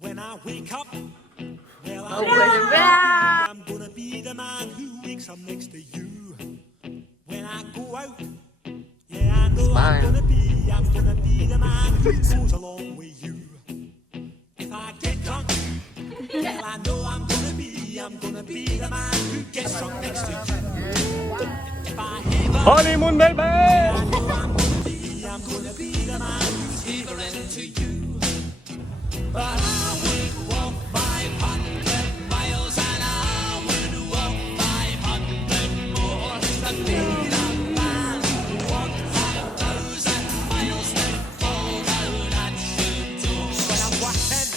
When I wake up, well, I'm gonna be the man who wakes up next to you. When I go out, yeah, I know I'm gonna be the man who goes along with you. If I get drunk, well, I know I'm gonna be the man who gets drunk next to you. If I have a Honeymoon, baby! I know I'm gonna be the man who's hearing to you. But I would walk 500 miles and I would walk 500 more to be the man who walked 5,000 miles to fall down at your door. But I'm walking,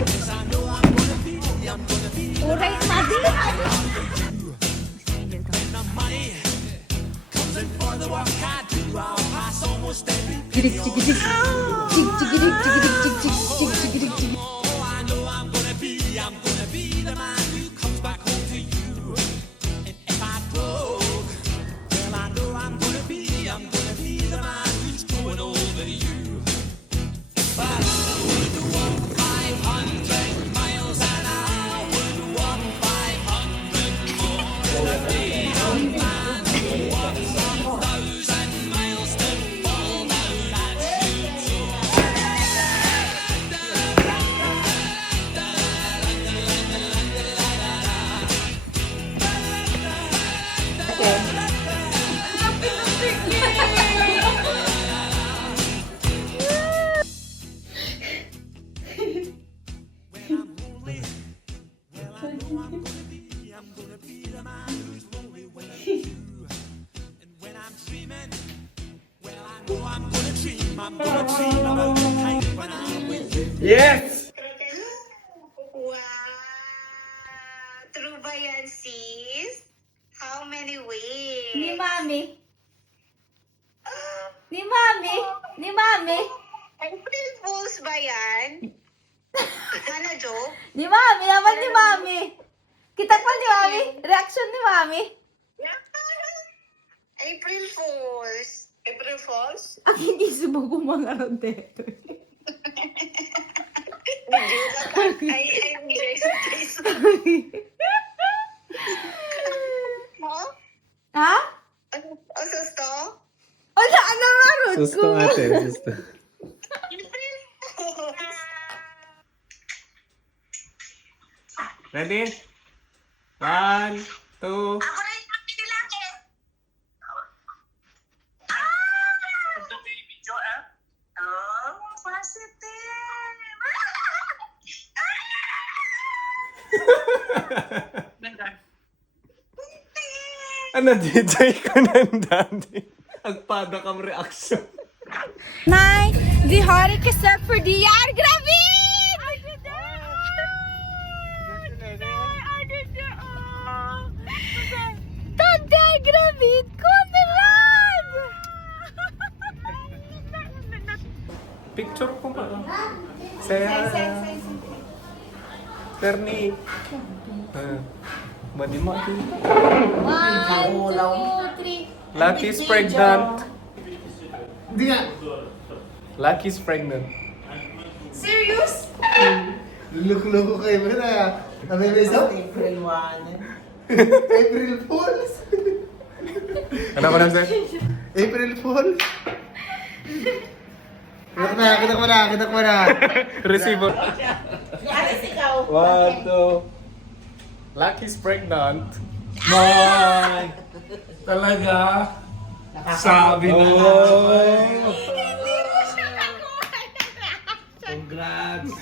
'cause I know I'm gonna be Uray, madi! when the money comes in for the work I do. I'll pass almost every Gidik, gidik, gidik, gidik, gidik, gidik, gidik, gidik, gidik. Oh, I know I'm gonna be the man who comes back home to you. And if I broke, well, I know I'm gonna be the man who's going over you. But I would walk 500 miles and I would walk 500 more to be the man who walks 1,000 miles to fall down at your door. I'm gonna dream about the time when I'm with you. Yes! Wow! True ba yan, sis? How many ways? Ni Mami. Ni Mami. Ni Mami. April Fools ba yan? Ano, joke? Ni Mami. Naman ni Mami. Kita pa ni Mami. Reaction ni Mami. April Fools. April Fools? Ang hindi subog mga rodete. Ay, hindi sa Facebook. Mo? Ha? Ano susto? Wala na nga, Rod ko. Susto ate, susto. April Fools. Ready? 1, 2... Ako rin ang pinilaki. Oh, positive. Ano, DJ ko ng dati? Agpada kang reaction. Nay, di hari ka sa for diyar. Grabe! Tanda, grabe! Kumiran! Picture ko ba? Saya. Terni. Madi mo. 1, 2, 3. Lucky's pregnant. Hindi nga. Lucky's pregnant. Serious? Luluk-luluk kayo ba na? Ano yung isa? April 1. April Fools. Ano ko lang sir? April Fools. Kita ko na. Receiver. Alis ikaw. 1, 2. Lucky's pregnant. Bye! Talaga? Sabi na naman. Congrats.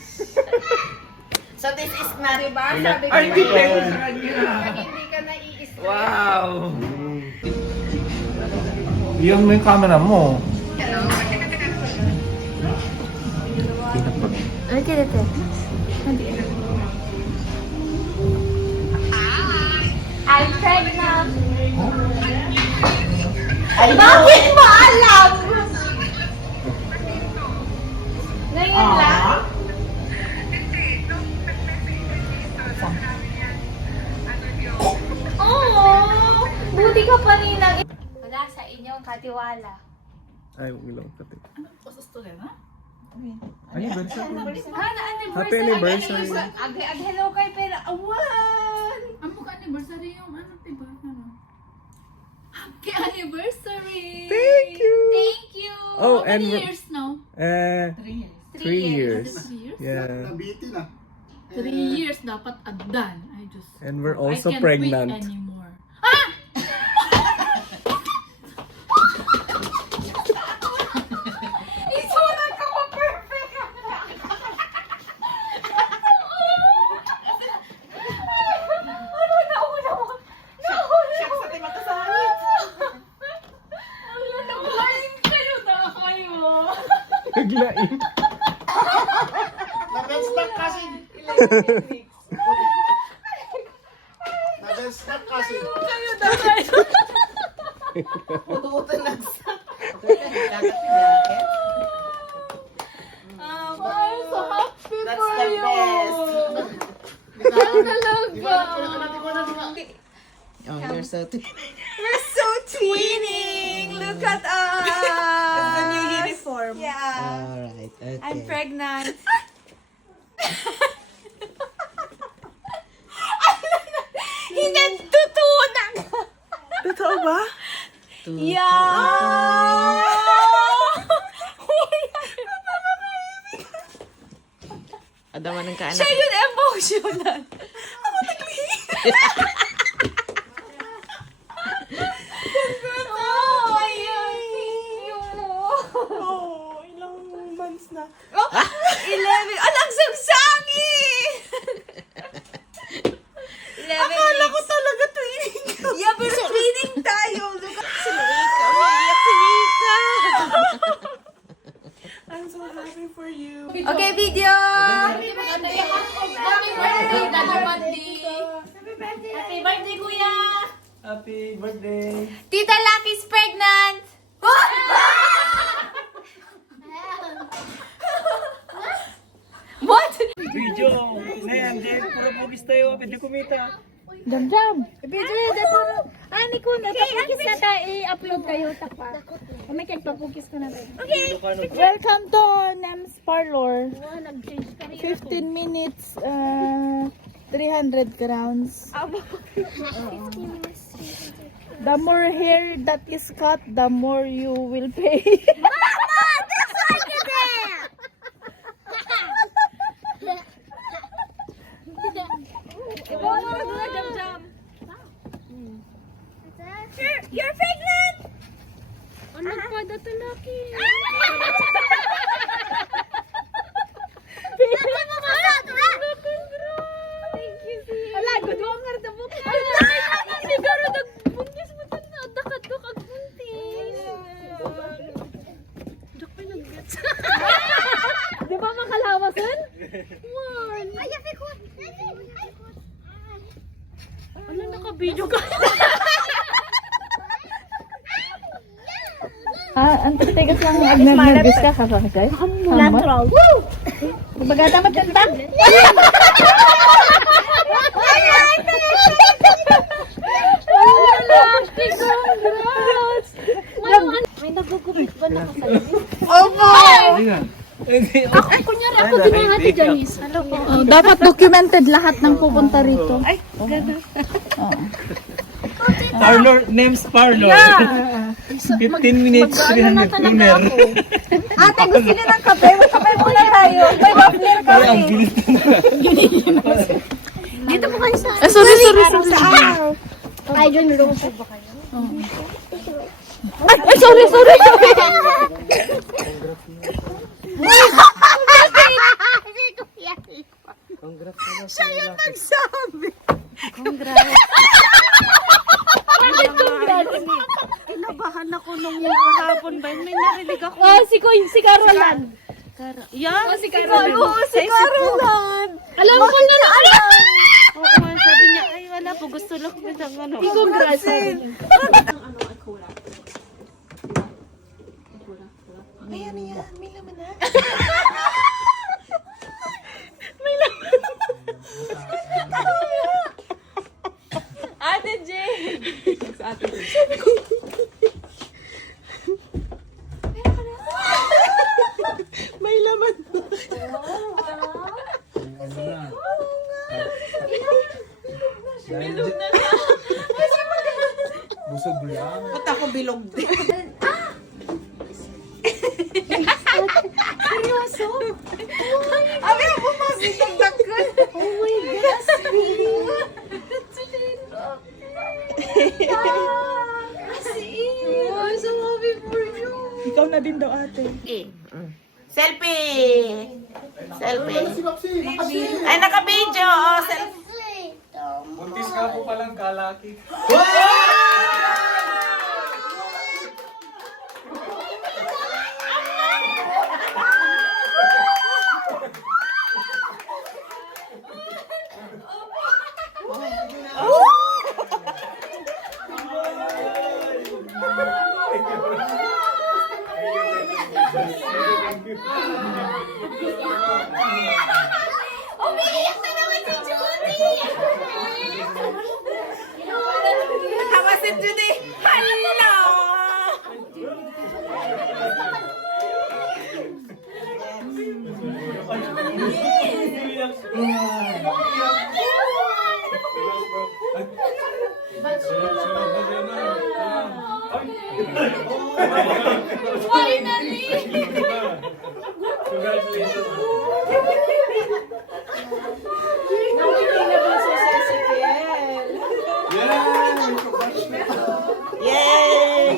So this is not Ay, hindi pwede sa kanya. Hindi ka naiisip. Wow! Yung may camera mo. Okay, okay. I'm pregnant. Bakit mo alam? Ngayon lang? Oo! Buti ka pa rin ang... Wala sa inyong katiwala. Ay, umilaw ka. Ano? Usos to na? Anniversary. Happy anniversary. Hello kay Pera. Awan! Ang anniversary yung ano, diba? Happy anniversary! Thank you. Thank you! Oh, How and many we're- years now? 3 years. 3 years? Yeah. Nabitin ah. 3 years dapat agdan. I just... And we're I also can't pregnant. wait anymore. Ah! Isulat ka pa perfect! Ano nauna mo? Nauna mo! Sa timakasangit. Naglain kayo na kayo! Naglain. Nabensnak kasi. Nabensnak kasi. Kayo na kayo! Puto na sa. I'm so happy That's for the you! best. Talaga! Oh, you're so We're so twinning! Look at us! the new uniform. Yeah. Alright, okay. I'm pregnant. Hindi, totoo na! Totoo ba? Yeah! Adaman ng kaanak. Siya yun emotional. Ako Oh, ayan. Thank you. Oh, ilang months na. 11. Alang sagsangi! 11 Akala ko weeks. talaga twinning ka. Yeah, pero twinning tayo. Look at Si Mika, umiiyak si Mika. I'm so happy for you. Okay, video! Happy birthday, Daddy Bundy! Happy birthday, Kuya! Happy birthday. Tita Lucky's pregnant! What? Video. Nem, puro pugis tayo. Pwede kumita. Jam-jam. Video na puro. Ani ko na tapukis na tayo i-upload kayo takpa. May pagpapukis ko na tayo. Okay. Welcome to Nems Parlor. 15 minutes 300 crowns. The more hair that is cut, the more you will pay. You're pregnant! Ano pa dato laki? Thank you, sis. Ala, good one nga rin buka. Siguro nagbuntis mo dyan na. Dakad-dok ang buntis. Dok pa nag-gets. Di ba makalawasan? One. Ano, naka-video ka? Ang tigas lang nag-nervous ka kakakay? Natural. Woo! Bagata magkanta? May nagugupit ba na kasabi? Ako din ang ate Janice. Dapat documented lahat ng pupunta rito. Ay, gano'n. Parlor, name's Parlor. 15 minutes, 300 kroner. Ate, gusto niyo ng kape? May kape muna tayo. May waffler Ay, kami. ang bilis na. Dito po kayo sa... sorry. Ay, dyan room po ba kayo? Ay, sorry. Siya yung nagsabi. Kinabahan ako nung kahapon ba? May narinig ako. Oh, si Carolan. Oo, si Carolan. Alam ko na Oo, sabi niya, ay wala po, gusto lang ko ng ano. Congrats. Ay, ano yan? May laman na. Ate Jane. May laman bilog din. Seryoso? Abi, bumabig ang dakon. Oh my God, sweet. I'm so happy for you. Ikaw na din daw, ate. Selfie! Selfie. Ay, naka-video. Oh, selfie. Buntis ka po palang kalaki. Umiiyak na naman si Judy! Tawa si Judy. Hello! Finally! Congratulations. Yay!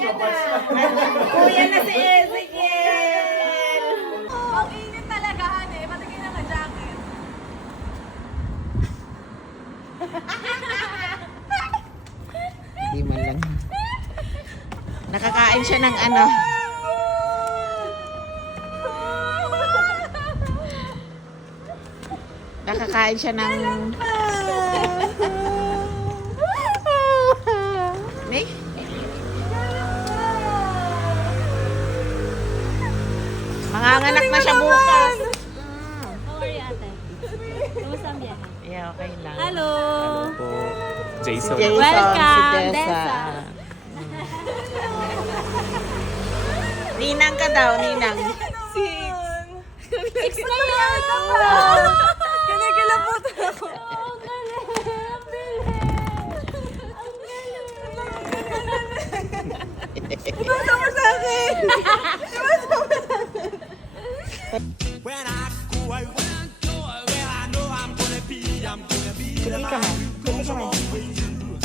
Kuya na si Ezekiel! Ang init talaga, hane. Patigay na ka jacket. Hindi man lang. Nakakain siya ng ano. Nakakain siya ng... May? Manganganak na siya bukas. How are you, ate? Kumusta ang biyahe? Yeah, okay lang. Hello! Po, Jason. Jason, Welcome, si Dessa. Dessa. Ninang ka daw, ninang. Six na yan! Kinikilabutan ako. Ang galing! Ang bilis! Ipasa mo sa akin! When I go, I know I'm gonna be the man who goes along with you.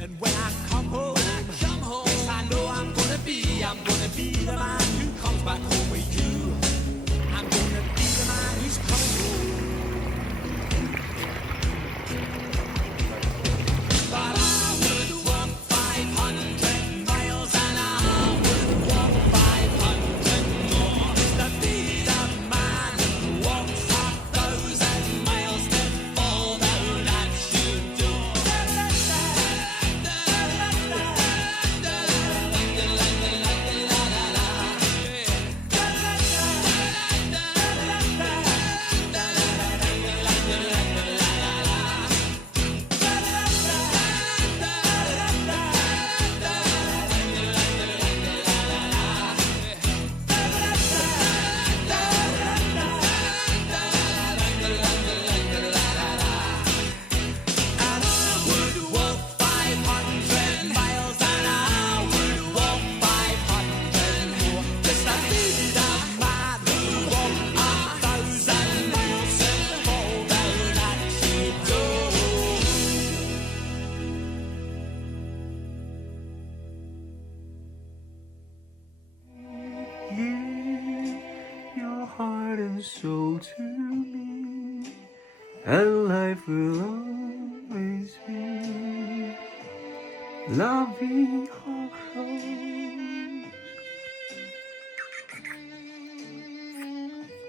And when I come home, yes, I know I'm gonna be the man who comes back home with you. I'm gonna be the man who's coming home. But I would walk 500 miles and I would walk 500 more to be the man who walks 1,000 miles to fall down at your door. And I would walk 500 miles and I would walk 500 more just to be the man who walked 1,000 miles and fall down at your door. Your heart and soul to me, and life will always be loving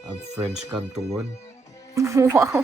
ang French kantungon. Wow.